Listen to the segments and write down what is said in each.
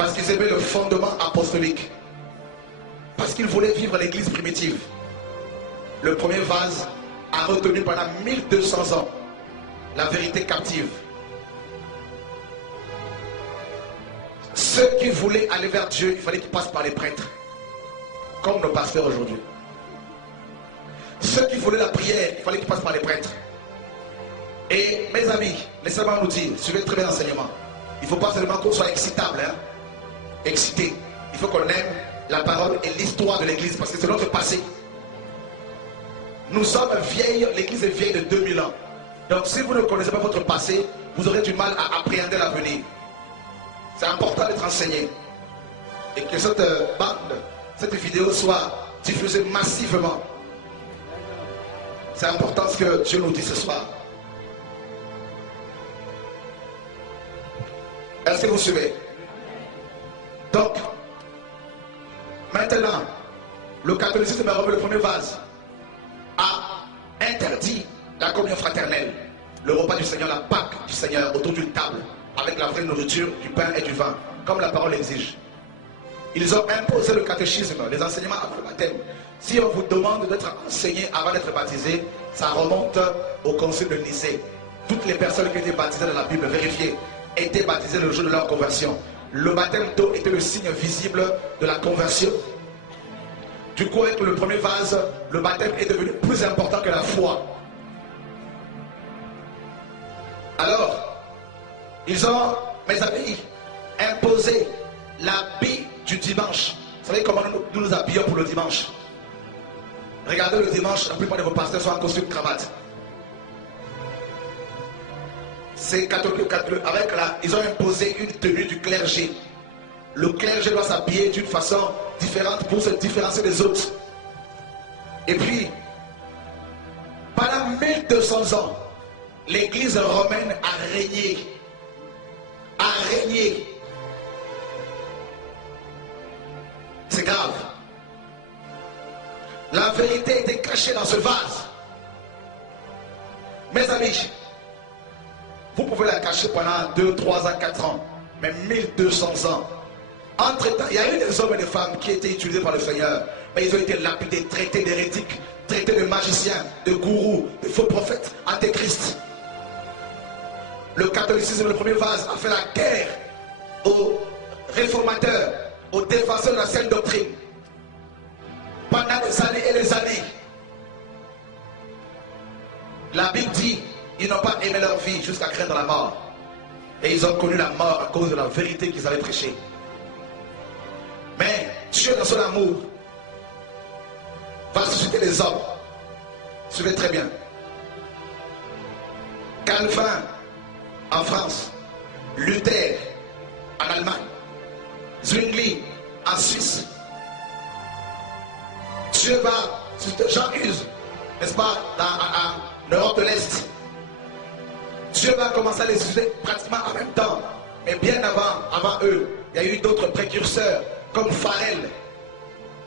Parce qu'ils aimaient le fondement apostolique. Parce qu'ils voulaient vivre l'église primitive. Le premier vase a retenu pendant 1200 ans la vérité captive. Ceux qui voulaient aller vers Dieu, il fallait qu'ils passent par les prêtres. Comme nos pasteurs aujourd'hui. Ceux qui voulaient la prière, il fallait qu'ils passent par les prêtres. Et mes amis, laissez-moi nous dire, suivez très bien l'enseignement. Il ne faut pas seulement qu'on soit excitable, hein? Excité. Il faut qu'on aime la parole et l'histoire de l'église, parce que c'est notre passé. Nous sommes vieilles, l'église est vieille de 2000 ans. Donc si vous ne connaissez pas votre passé, vous aurez du mal à appréhender l'avenir. C'est important d'être enseigné. Et que cette bande, cette vidéo soit diffusée massivement. C'est important ce que Dieu nous dit ce soir. Est-ce que vous suivez? Donc, maintenant, le catholicisme a remis le premier vase, a interdit la communion fraternelle, le repas du Seigneur, la Pâque du Seigneur autour d'une table, avec la vraie nourriture, du pain et du vin, comme la parole l'exige. Ils ont imposé le catéchisme, les enseignements avant le baptême. Si on vous demande d'être enseigné avant d'être baptisé, ça remonte au concile de Nicée. Toutes les personnes qui étaient baptisées dans la Bible, vérifiées, étaient baptisées le jour de leur conversion. Le baptême d'eau était le signe visible de la conversion. Du coup, avec le premier vase, le baptême est devenu plus important que la foi. Alors, ils ont, mes amis, imposé l'habit du dimanche. Vous savez comment nous nous habillons pour le dimanche? Regardez le dimanche, la plupart de vos pasteurs sont en costume cravate. C'est catholique, avec ils ont imposé une tenue du clergé. Le clergé doit s'habiller d'une façon différente pour se différencier des autres. Et puis, pendant 1200 ans, l'église romaine a régné. A régné. C'est grave. La vérité était cachée dans ce vase. Mes amis, vous pouvez la cacher pendant 2, 3 ans, 4 ans, mais 1200 ans. Entre-temps, il y a eu des hommes et des femmes qui étaient utilisés par le Seigneur, mais ils ont été lapidés, traités d'hérétiques, traités de magiciens, de gourous, de faux prophètes, antéchrist. Le catholicisme, le premier vase, a fait la guerre aux réformateurs, aux défenseurs de la saine doctrine. Pendant des années et des années, la Bible dit, ils n'ont pas aimé leur vie jusqu'à craindre la mort. Et ils ont connu la mort à cause de la vérité qu'ils avaient prêchée. Mais Dieu, dans son amour, va susciter les hommes. Suivez très bien. Calvin en France, Luther en Allemagne, Zwingli en Suisse. Dieu va susciter Jean Hus, n'est-ce pas, en Europe de l'Est. Dieu va commencer à les susciter pratiquement en même temps. Mais bien avant eux, il y a eu d'autres précurseurs comme Farel,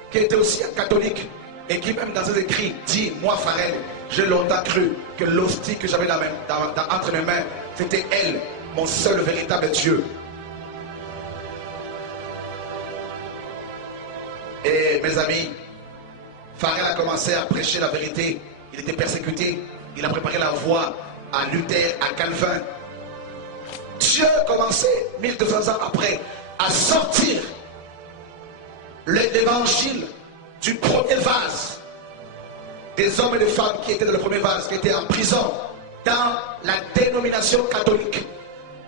qui était aussi un catholique et qui même dans ses écrits dit, moi Farel, j'ai longtemps cru que l'hostie que j'avais entre mes mains, c'était elle, mon seul véritable Dieu. Et mes amis, Farel a commencé à prêcher la vérité. Il était persécuté. Il a préparé la voie à Luther, à Calvin. Dieu commençait 1200 ans après à sortir l'évangile du premier vase. Des hommes et des femmes qui étaient dans le premier vase, qui étaient en prison dans la dénomination catholique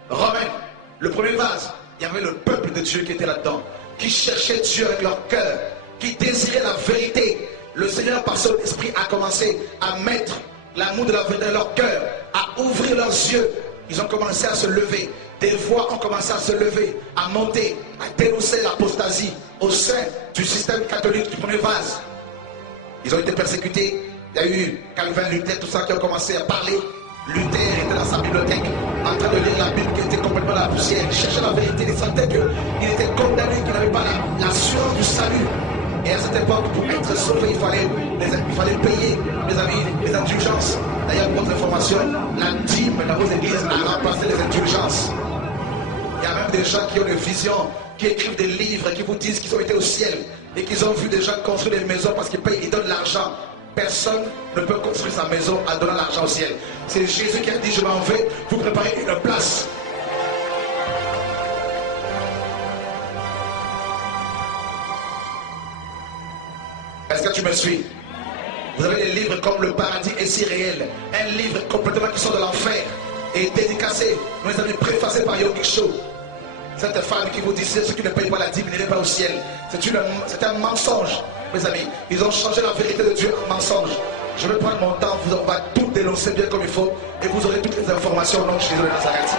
romaine. Le premier vase, il y avait le peuple de Dieu qui était là-dedans, qui cherchait Dieu avec leur cœur, qui désirait la vérité. Le Seigneur, par son esprit, a commencé à mettre l'amour de la vérité dans leur cœur, à ouvrir leurs yeux. Ils ont commencé à se lever. Des voix ont commencé à se lever, à monter, à dénoncer l'apostasie au sein du système catholique du premier vase. Ils ont été persécutés. Il y a eu Calvin, Luther, tout ça qui ont commencé à parler. Luther était dans sa bibliothèque en train de lire la Bible qui était complètement dans la poussière. Il cherchait la vérité, il sentait qu'il était condamné, qu'il n'avait pas l'assurance du salut. Et à cette époque, pour être sauvé, il fallait payer, mes amis, les indulgences. D'ailleurs, pour votre information, la dîme dans vos églises a remplacé les indulgences. Il y a même des gens qui ont des visions qui écrivent des livres, qui vous disent qu'ils ont été au ciel et qu'ils ont vu des gens construire des maisons parce qu'ils payent, ils donnent l'argent. Personne ne peut construire sa maison en donnant l'argent au ciel. C'est Jésus qui a dit, je m'en vais vous préparer une place. Est-ce que tu me suis? Vous avez des livres comme Le paradis est si réel. Un livre complètement qui sort de l'enfer et dédicacé, mes amis, préfacé par Yogi Show. Cette femme qui vous dit, ceux qui ne payent pas la dîme n'iraient pas au ciel. C'est un mensonge, mes amis. Ils ont changé la vérité de Dieu en mensonge. Je vais prendre mon temps, on va tout dénoncer bien comme il faut et vous aurez toutes les informations au nom de Jésus de Nazareth.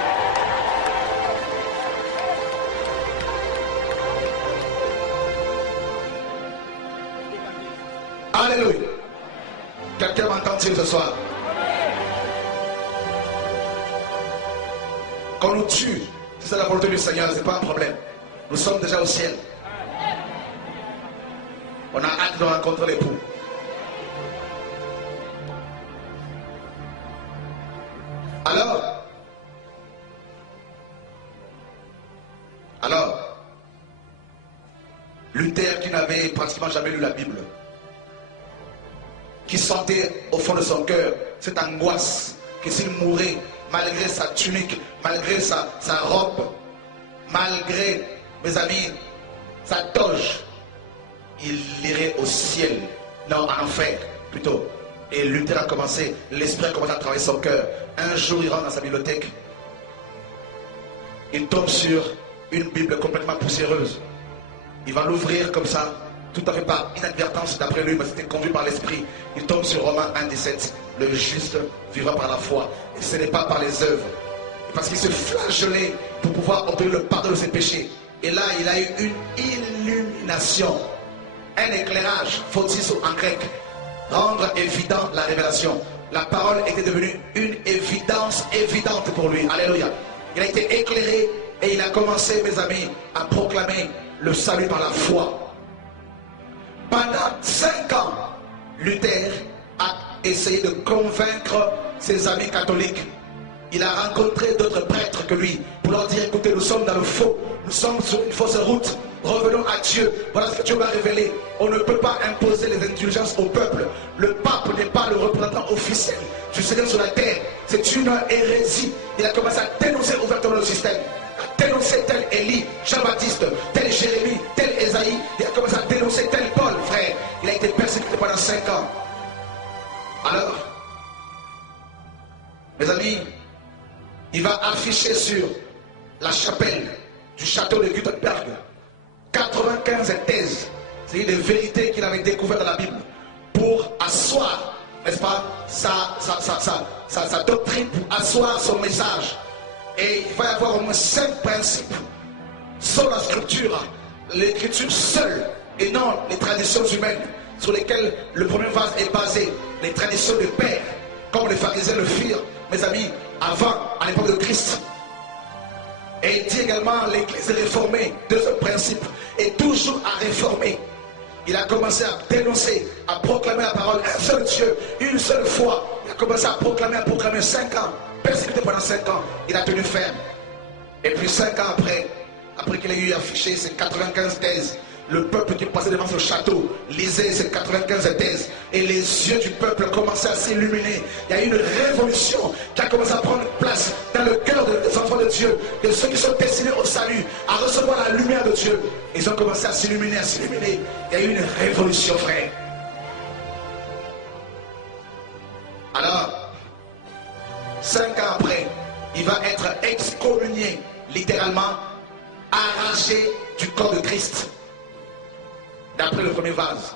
Alléluia. Quelqu'un m'entend-il ce soir? Qu'on nous tue, si c'est la volonté du Seigneur, ce n'est pas un problème. Nous sommes déjà au ciel. On a hâte de rencontrer l'époux. Alors, Luther qui n'avait pratiquement jamais lu la Bible, qui sentait au fond de son cœur cette angoisse que s'il mourait, malgré sa tunique, malgré sa robe, malgré, mes amis, sa toge, il irait au ciel, non, en enfer plutôt. Et Luther a commencé, l'esprit a commencé à travailler son cœur. Un jour, il rentre dans sa bibliothèque, il tombe sur une Bible complètement poussiéreuse. Il va l'ouvrir comme ça, tout à fait par inadvertance d'après lui, mais c'était conduit par l'esprit. Il tombe sur Romains 1,17. Le juste vivra par la foi. Et ce n'est pas par les œuvres. Parce qu'il se flagellait pour pouvoir obtenir le pardon de ses péchés. Et là, il a eu une illumination. Un éclairage, photis en grec. Rendre évident la révélation. La parole était devenue une évidence évidente pour lui. Alléluia. Il a été éclairé et il a commencé, mes amis, à proclamer le salut par la foi. Pendant 5 ans, Luther a essayé de convaincre ses amis catholiques. Il a rencontré d'autres prêtres que lui pour leur dire, écoutez, nous sommes dans le faux, nous sommes sur une fausse route, revenons à Dieu, voilà ce que Dieu m'a révélé. On ne peut pas imposer les indulgences au peuple. Le pape n'est pas le représentant officiel du Seigneur sur la terre. C'est une hérésie. Il a commencé à dénoncer ouvertement le système, à dénoncer tel Élie, Jean-Baptiste, tel Jérémie, tel Ésaïe. Il a commencé à dénoncer tel Paul, frère. Il a été persécuté pendant 5 ans. Alors, mes amis, il va afficher sur la chapelle du château de Gutenberg 95 thèses, c'est-à-dire des vérités qu'il avait découvertes dans la Bible pour asseoir, n'est-ce pas, sa doctrine, pour asseoir son message. Et il va y avoir au moins 5 principes sur la scripture, l'écriture seule et non les traditions humaines sur lesquelles le premier vase est basé, les traditions des pères, comme les pharisiens le firent, mes amis, avant, à l'époque de Christ. Et il dit également l'église réformée, deuxième principe, est toujours à réformer. Il a commencé à dénoncer, à proclamer la parole, un seul Dieu, une seule foi. Il a commencé à proclamer 5 ans, persécuté pendant 5 ans. Il a tenu ferme. Et puis 5 ans après qu'il ait eu affiché ses 95 thèses, le peuple qui passait devant ce château lisait ces 95 thèses et les yeux du peuple commençaient à s'illuminer. Il y a eu une révolution qui a commencé à prendre place dans le cœur des enfants de Dieu, de ceux qui sont destinés au salut, à recevoir la lumière de Dieu. Ils ont commencé à s'illuminer, à s'illuminer. Il y a eu une révolution, frère. Alors, 5 ans après, il va être excommunié, littéralement, arraché du corps de Christ. D'après le premier vase.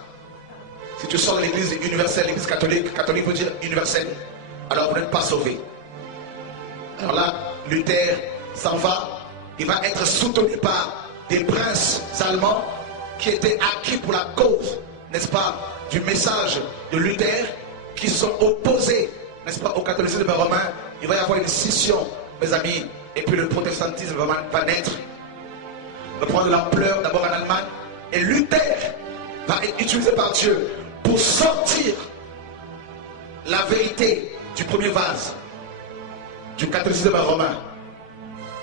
Si tu sors de l'église universelle, l'église catholique, catholique veut dire universelle, alors vous n'êtes pas sauvé. Alors là, Luther s'en va, il va être soutenu par des princes allemands qui étaient acquis pour la cause, n'est-ce pas, du message de Luther, qui sont opposés, n'est-ce pas, au catholicisme romain. Il va y avoir une scission, mes amis, et puis le protestantisme va naître, va prendre de l'ampleur d'abord en Allemagne. Et Luther va être utilisé par Dieu pour sortir la vérité du premier vase du catholicisme romain.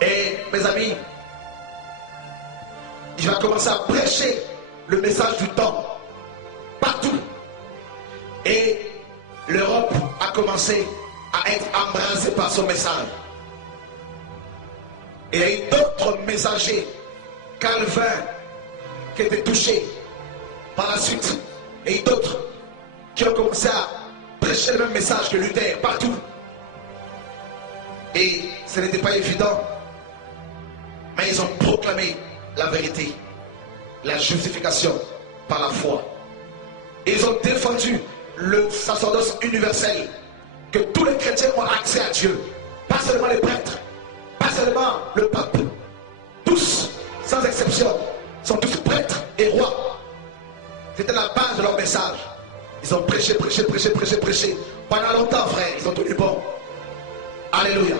Et mes amis, il va commencer à prêcher le message du temps partout. Et l'Europe a commencé à être embrasée par son message. Et il y a eu d'autres messagers, Calvin, qui étaient touchés par la suite. Et d'autres qui ont commencé à prêcher le même message que Luther partout. Et ce n'était pas évident. Mais ils ont proclamé la vérité, la justification par la foi. Et ils ont défendu le sacerdoce universel, que tous les chrétiens ont accès à Dieu. Pas seulement les prêtres, pas seulement le pape. Tous, sans exception, sont tous prêtres et rois. C'était la base de leur message. Ils ont prêché. Pendant longtemps, frère, ils ont tenu bon. Alléluia.